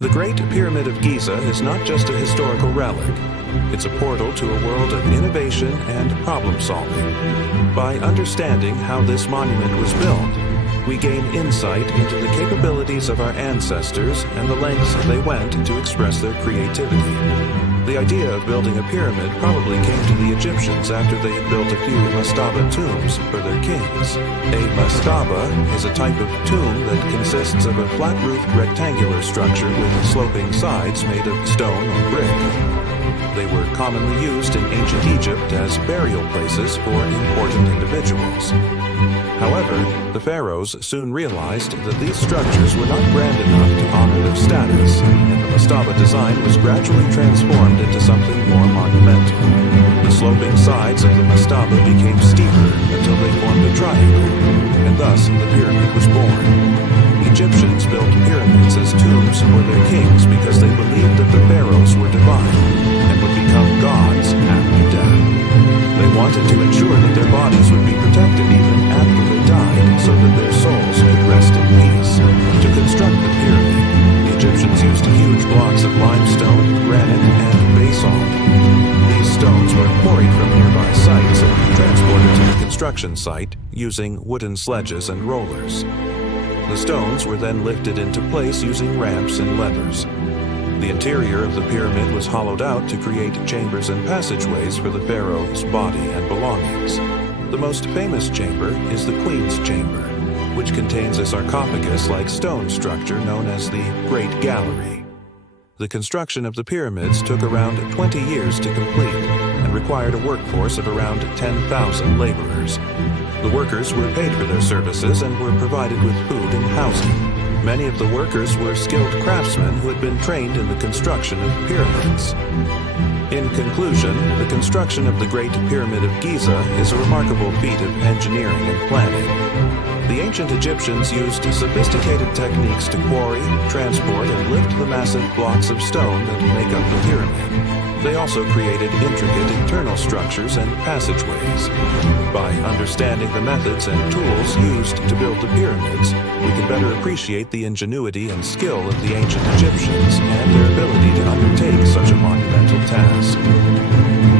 The Great Pyramid of Giza is not just a historical relic. It's a portal to a world of innovation and problem-solving. By understanding how this monument was built, we gain insight into the capabilities of our ancestors and the lengths they went to express their creativity. The idea of building a pyramid probably came to the Egyptians after they had built a few mastaba tombs for their kings. A mastaba is a type of tomb that consists of a flat-roofed rectangular structure with sloping sides made of stone or brick. They were commonly used in ancient Egypt as burial places for important individuals. However, the pharaohs soon realized that these structures were not grand enough to honor their status, and the mastaba design was gradually transformed into something more monumental. The sloping sides of the mastaba became steeper until they formed a triangle, and thus the pyramid was born. Egyptians built pyramids as tombs for their kings because they believed that the pharaohs were divine and would become gods after death. They wanted to ensure that their bodies would be protected even after they died so that their souls could rest in peace. To construct the pyramid, the Egyptians used huge blocks of limestone, granite, and basalt. These stones were quarried from nearby sites and transported to the construction site using wooden sledges and rollers. The stones were then lifted into place using ramps and levers. The interior of the pyramid was hollowed out to create chambers and passageways for the pharaoh's body and belongings. The most famous chamber is the Queen's Chamber, which contains a sarcophagus-like stone structure known as the Great Gallery. The construction of the pyramids took around 20 years to complete and required a workforce of around 10,000 laborers. The workers were paid for their services and were provided with food and housing. Many of the workers were skilled craftsmen who had been trained in the construction of pyramids. In conclusion, the construction of the Great Pyramid of Giza is a remarkable feat of engineering and planning. The ancient Egyptians used sophisticated techniques to quarry, transport, and lift the massive blocks of stone that make up the pyramid. They also created intricate internal structures and passageways. By understanding the methods and tools used to build the pyramids, we can better appreciate the ingenuity and skill of the ancient Egyptians and their ability to undertake such a monumental task.